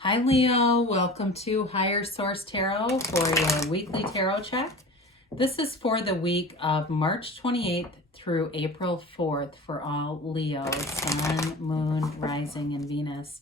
Hi Leo, welcome to Higher Source Tarot for your weekly tarot check. This is for the week of March 28th through April 4th for all Leos, Sun, Moon, Rising, and Venus.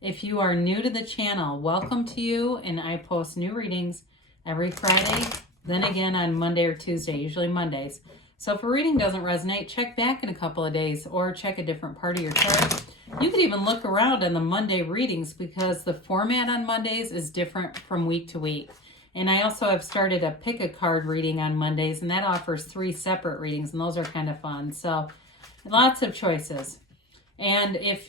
If you are new to the channel, welcome to you, and I post new readings every Friday, then again on Monday or Tuesday, usually Mondays. So if a reading doesn't resonate, check back in a couple of days or check a different part of your chart. You could even look around on the Monday readings because the format on Mondays is different from week to week. And I also have started a pick a card reading on Mondays, and that offers 3 separate readings, and those are kind of fun. So lots of choices. And if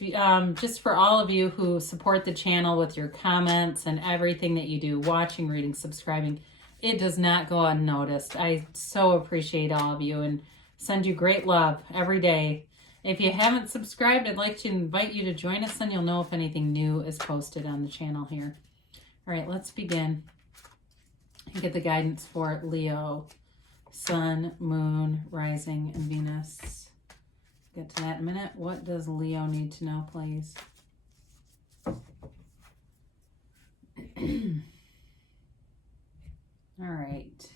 just for all of you who support the channel with your comments and everything that you do, watching, reading, subscribing, it does not go unnoticed. I so appreciate all of you and send you great love every day. If you haven't subscribed, I'd like to invite you to join us, and you'll know if anything new is posted on the channel here. All right, let's begin. Get the guidance for Leo, Sun, Moon, Rising, and Venus. Get to that in a minute. What does Leo need to know, please? All right.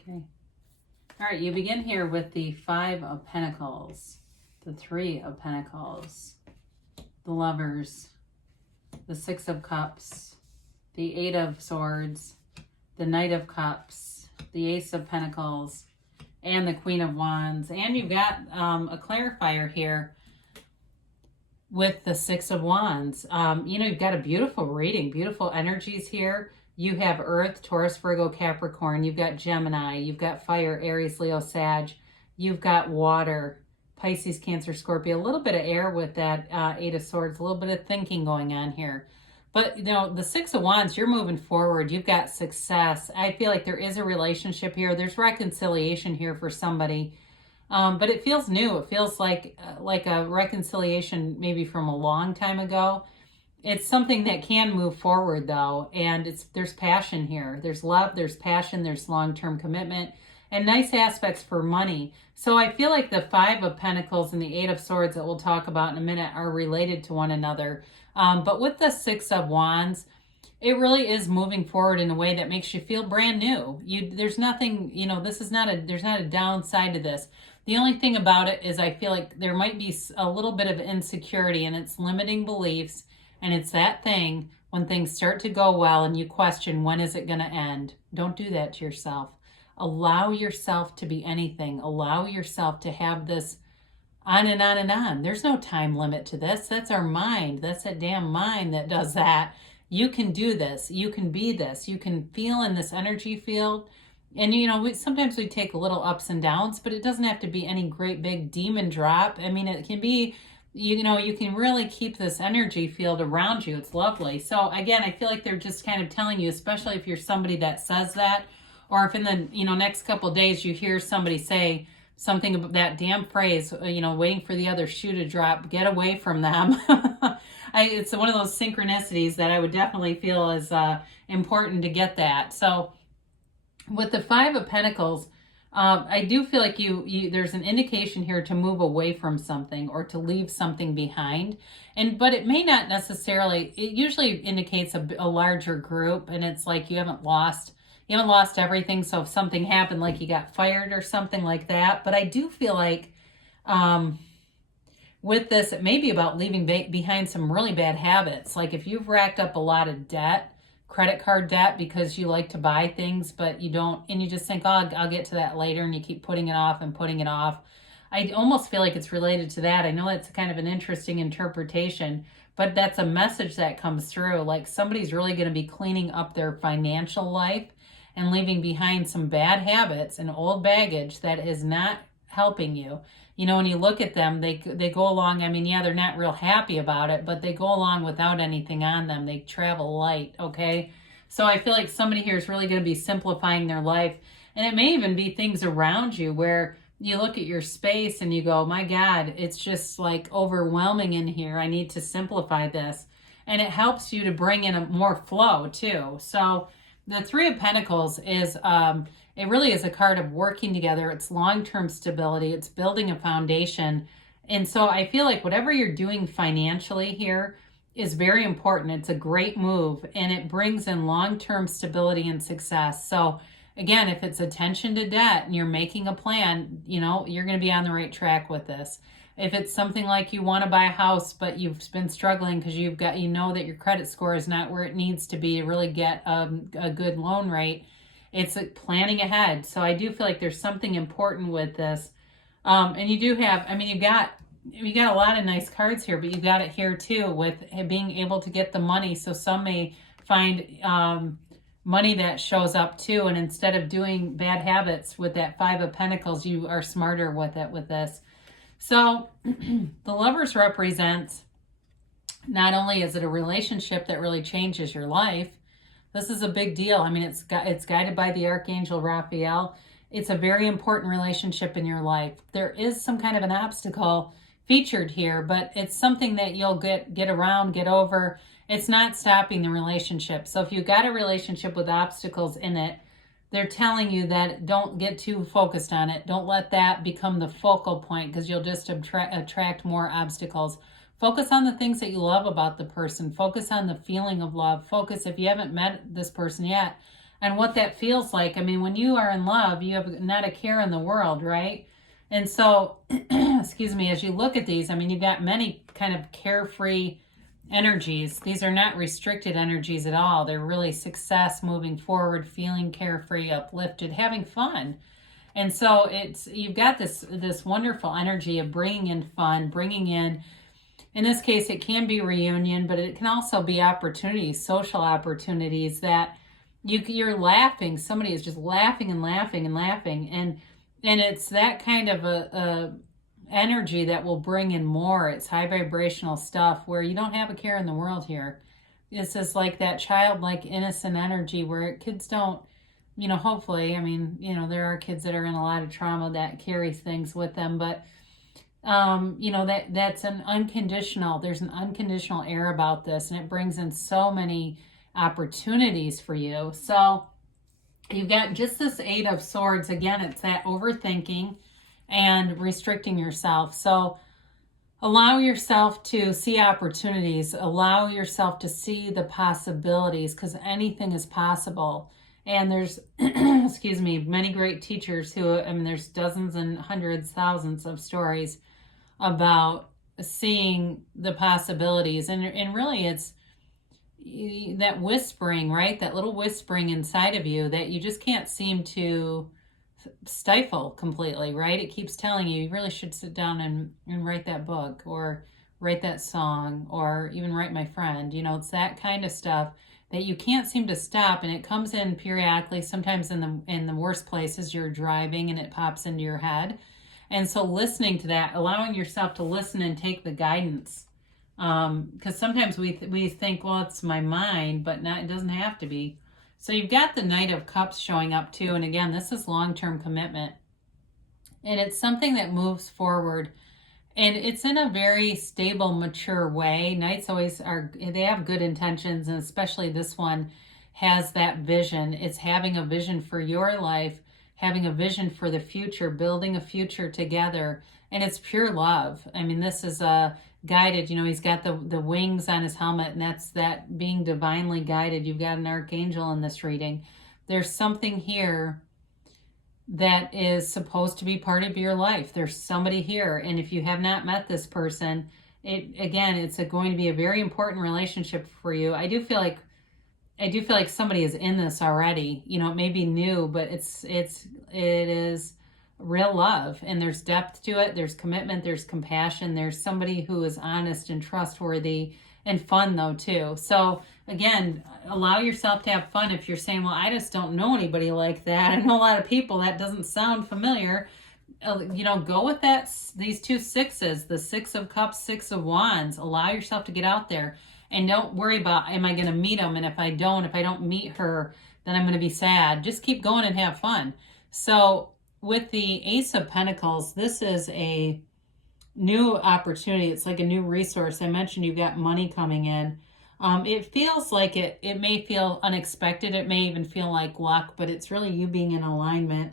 Okay. All right, you begin here with the 5 of Pentacles, the 3 of Pentacles, the Lovers, the 6 of Cups, the 8 of Swords, the Knight of Cups, the Ace of Pentacles, and the Queen of Wands. And you've got a clarifier here with the 6 of Wands. You've got a beautiful reading, beautiful energies here. You have Earth, Taurus, Virgo, Capricorn. You've got Gemini. You've got Fire, Aries, Leo, Sag. You've got Water, Pisces, Cancer, Scorpio. A little bit of air with that 8 of Swords. A little bit of thinking going on here. But, the 6 of Wands, you're moving forward. You've got success. I feel like there is a relationship here. There's reconciliation here for somebody. But it feels new. It feels like a reconciliation maybe from a long time ago. It's something that can move forward, though, and there's passion here. There's love, there's passion, there's long-term commitment, and nice aspects for money. So I feel like the 5 of Pentacles and the 8 of Swords that we'll talk about in a minute are related to one another. But with the 6 of Wands, it really is moving forward in a way that makes you feel brand new. There's nothing, there's not a downside to this. The only thing about it is I feel like there might be a little bit of insecurity, and it's limiting beliefs. And it's that thing when things start to go well and you question, when is it going to end? Don't do that to yourself. Allow yourself to be anything. Allow yourself to have this on and on and on. There's no time limit to this. That's our mind. That's that damn mind that does that. You can do this. You can be this. You can feel in this energy field. And, sometimes we take little ups and downs, but it doesn't have to be any great big demon drop. I mean, it can be... you can really keep this energy field around you. It's lovely. So again, I feel like they're just kind of telling you, especially if you're somebody that says that, or if in the next couple of days you hear somebody say something about that damn phrase, waiting for the other shoe to drop, get away from them. It's one of those synchronicities that I would definitely feel is important to get that. So with the 5 of Pentacles, I do feel like there's an indication here to move away from something or to leave something behind. But it may not necessarily, it usually indicates a larger group, and it's like you haven't lost everything. So if something happened, like you got fired or something like that. But I do feel like with this, it may be about leaving behind some really bad habits. Like if you've racked up a lot of debt, credit card debt, because you like to buy things, but you don't, and you just think, oh, I'll get to that later, and you keep putting it off and putting it off. I almost feel like it's related to that. I know it's kind of an interesting interpretation, but that's a message that comes through. Like somebody's really going to be cleaning up their financial life and leaving behind some bad habits and old baggage that is not helping you. When you look at them, they go along. I mean, yeah, they're not real happy about it, but they go along without anything on them. They travel light, okay? So I feel like somebody here is really going to be simplifying their life. And it may even be things around you where you look at your space and you go, my God, it's just like overwhelming in here. I need to simplify this. And it helps you to bring in a more flow too. So the 3 of Pentacles is... it really is a card of working together. It's long-term stability. It's building a foundation. And so I feel like whatever you're doing financially here is very important. It's a great move, and it brings in long-term stability and success. So again, if it's attention to debt and you're making a plan, you know, you're going to be on the right track with this. If it's something like you want to buy a house, but you've been struggling because you know that your credit score is not where it needs to be to really get a good loan rate, it's planning ahead. So I do feel like there's something important with this. And you do have, I mean, you got a lot of nice cards here, but you got it here too with being able to get the money. So some may find money that shows up too. And instead of doing bad habits with that Five of Pentacles, you are smarter with it with this. So the Lovers represents, not only is it a relationship that really changes your life, this is a big deal. I mean, it's guided by the Archangel Raphael. It's a very important relationship in your life. There is some kind of an obstacle featured here, but it's something that you'll get around, get over. It's not stopping the relationship. So if you've got a relationship with obstacles in it, they're telling you that don't get too focused on it. Don't let that become the focal point, because you'll just attract more obstacles. Focus on the things that you love about the person. Focus on the feeling of love. Focus, if you haven't met this person yet, and what that feels like. I mean, when you are in love, you have not a care in the world, right? And so, excuse me, as you look at these, I mean, you've got many kind of carefree energies. These are not restricted energies at all. They're really success, moving forward, feeling carefree, uplifted, having fun. And so you've got this wonderful energy of bringing in fun, bringing in this case, it can be reunion, but it can also be opportunities, social opportunities that you're laughing. Somebody is just laughing and laughing and laughing. And it's that kind of a energy that will bring in more. It's high vibrational stuff where you don't have a care in the world here. This is like that childlike, innocent energy where kids don't, you know, hopefully, I mean, you know, there are kids that are in a lot of trauma that carry things with them, but you know, that's an unconditional, there's an unconditional air about this, and it brings in so many opportunities for you. So you've got just this Eight of Swords. Again, it's that overthinking and restricting yourself. So allow yourself to see opportunities. Allow yourself to see the possibilities, because anything is possible. And there's, excuse me, many great teachers who, I mean, there's dozens and hundreds, thousands of stories about seeing the possibilities. And really it's that whispering, right? That little whispering inside of you that you just can't seem to stifle completely, right? It keeps telling you, you really should sit down and write that book, or write that song, or even write my friend. You know, it's that kind of stuff that you can't seem to stop, and it comes in periodically, sometimes in the worst places. You're driving and it pops into your head. And so listening to that, allowing yourself to listen and take the guidance. Because sometimes we think, well, it's my mind, but not, it doesn't have to be. So you've got the Knight of Cups showing up too. And again, this is long-term commitment. And it's something that moves forward. And it's in a very stable, mature way. Knights always they have good intentions, and especially this one has that vision. It's having a vision for your life, having a vision for the future, building a future together. And it's pure love. I mean, this is guided. You know, he's got the wings on his helmet, and that's that being divinely guided. You've got an archangel in this reading. There's something here that is supposed to be part of your life. There's somebody here. And if you have not met this person, it's going to be a very important relationship for you. I do feel like somebody is in this already. You know, it may be new, but it is real love, and there's depth to it. There's commitment, there's compassion. There's somebody who is honest and trustworthy, and fun though too. So again, allow yourself to have fun. If you're saying, well, I just don't know anybody like that, I know a lot of people, that doesn't sound familiar, you know, go with that. These two sixes, the Six of Cups, Six of Wands. Allow yourself to get out there, and don't worry about, am I going to meet them? And if I don't meet her, then I'm going to be sad. Just keep going and have fun. So with the Ace of Pentacles, this is a new opportunity. It's like a new resource. I mentioned you've got money coming in. It feels like it may feel unexpected. It may even feel like luck, but it's really you being in alignment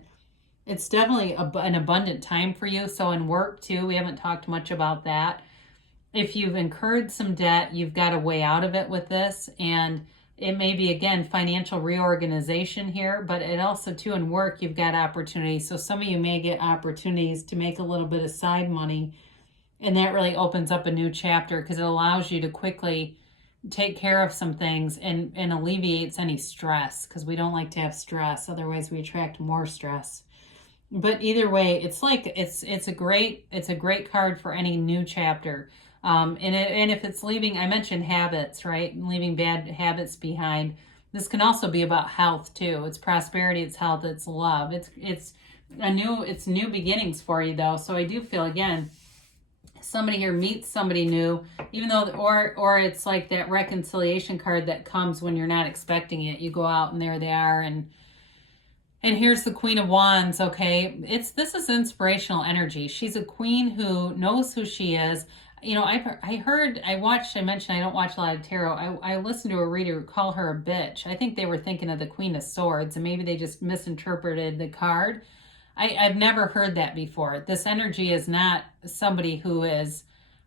It's definitely an abundant time for you. So in work too, we haven't talked much about that. If you've incurred some debt, you've got a way out of it with this. And it may be, again, financial reorganization here, but it also too in work, you've got opportunities. So some of you may get opportunities to make a little bit of side money. And that really opens up a new chapter because it allows you to quickly take care of some things and alleviates any stress, because we don't like to have stress. Otherwise we attract more stress. But either way, it's like it's a great card for any new chapter. And if it's leaving, I mentioned habits, right? Leaving bad habits behind. This can also be about health too. It's prosperity, it's health, it's love. It's new beginnings for you though. So I do feel, again, somebody here meets somebody new, even though, or it's like that reconciliation card that comes when you're not expecting it. You go out and there they are, and here's the Queen of Wands, okay? This is inspirational energy. She's a queen who knows who she is. You know, I mentioned I don't watch a lot of tarot. I listened to a reader call her a bitch. I think they were thinking of the Queen of Swords, and maybe they just misinterpreted the card. I've never heard that before. This energy is not somebody who is,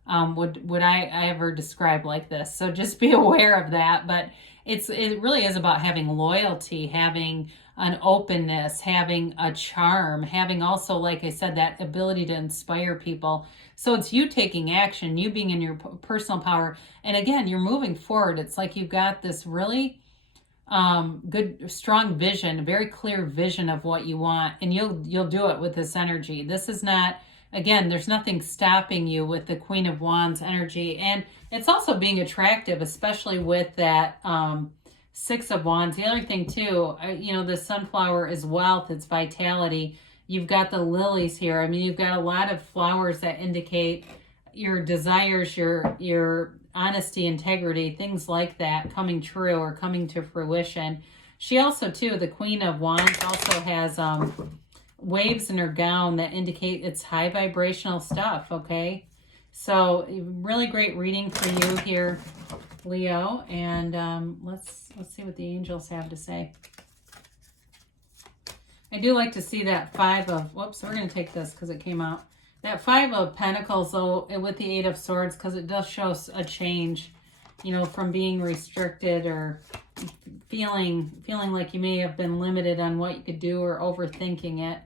would I ever describe like this. So just be aware of that. But it really is about having loyalty, having an openness, having a charm, having also, like I said, that ability to inspire people. So it's you taking action, you being in your personal power. And again, you're moving forward. It's like you've got this really good, strong vision, a very clear vision of what you want, and you'll do it with this energy. This is not, again, there's nothing stopping you with the Queen of Wands energy. And it's also being attractive, especially with that Six of Wands. The other thing too, you know, the sunflower is wealth, it's vitality. You've got the lilies here. I mean, you've got a lot of flowers that indicate your desires, your honesty, integrity, things like that coming true or coming to fruition. She also too, the Queen of Wands, also has waves in her gown that indicate it's high vibrational stuff, okay? So really great reading for you here, Leo. And let's see what the angels have to say. I do like to see that whoops, we're going to take this because it came out. That Five of Pentacles, though, with the Eight of Swords, because it does show a change, you know, from being restricted or feeling like you may have been limited on what you could do or overthinking it.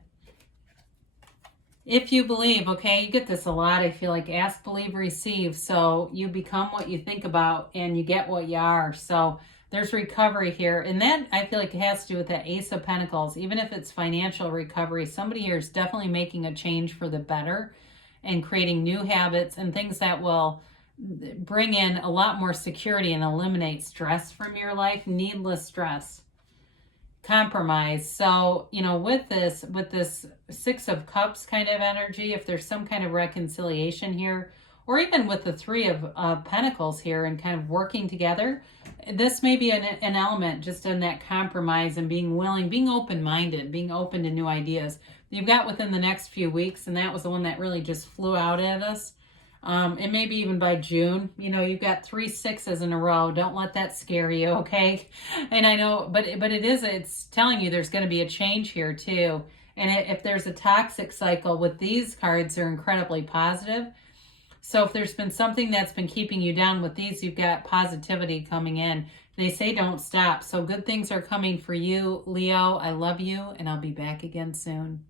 If you believe, okay, you get this a lot, I feel like, ask, believe, receive. So you become what you think about and you get what you are. So there's recovery here. And then I feel like it has to do with that Ace of Pentacles. Even if it's financial recovery, somebody here is definitely making a change for the better and creating new habits and things that will bring in a lot more security and eliminate stress from your life, needless stress. Compromise. So, you know, with this Six of Cups kind of energy, if there's some kind of reconciliation here, or even with the Three of Pentacles here and kind of working together, this may be an element just in that compromise and being willing, being open-minded, being open to new ideas. You've got within the next few weeks, and that was the one that really just flew out at us. And maybe even by June, you know, you've got 3 6s in a row. Don't let that scare you, okay? And I know, but it's telling you there's going to be a change here too. And if there's a toxic cycle with these cards, they're incredibly positive. So if there's been something that's been keeping you down with these, you've got positivity coming in. They say don't stop. So good things are coming for you, Leo. I love you, and I'll be back again soon.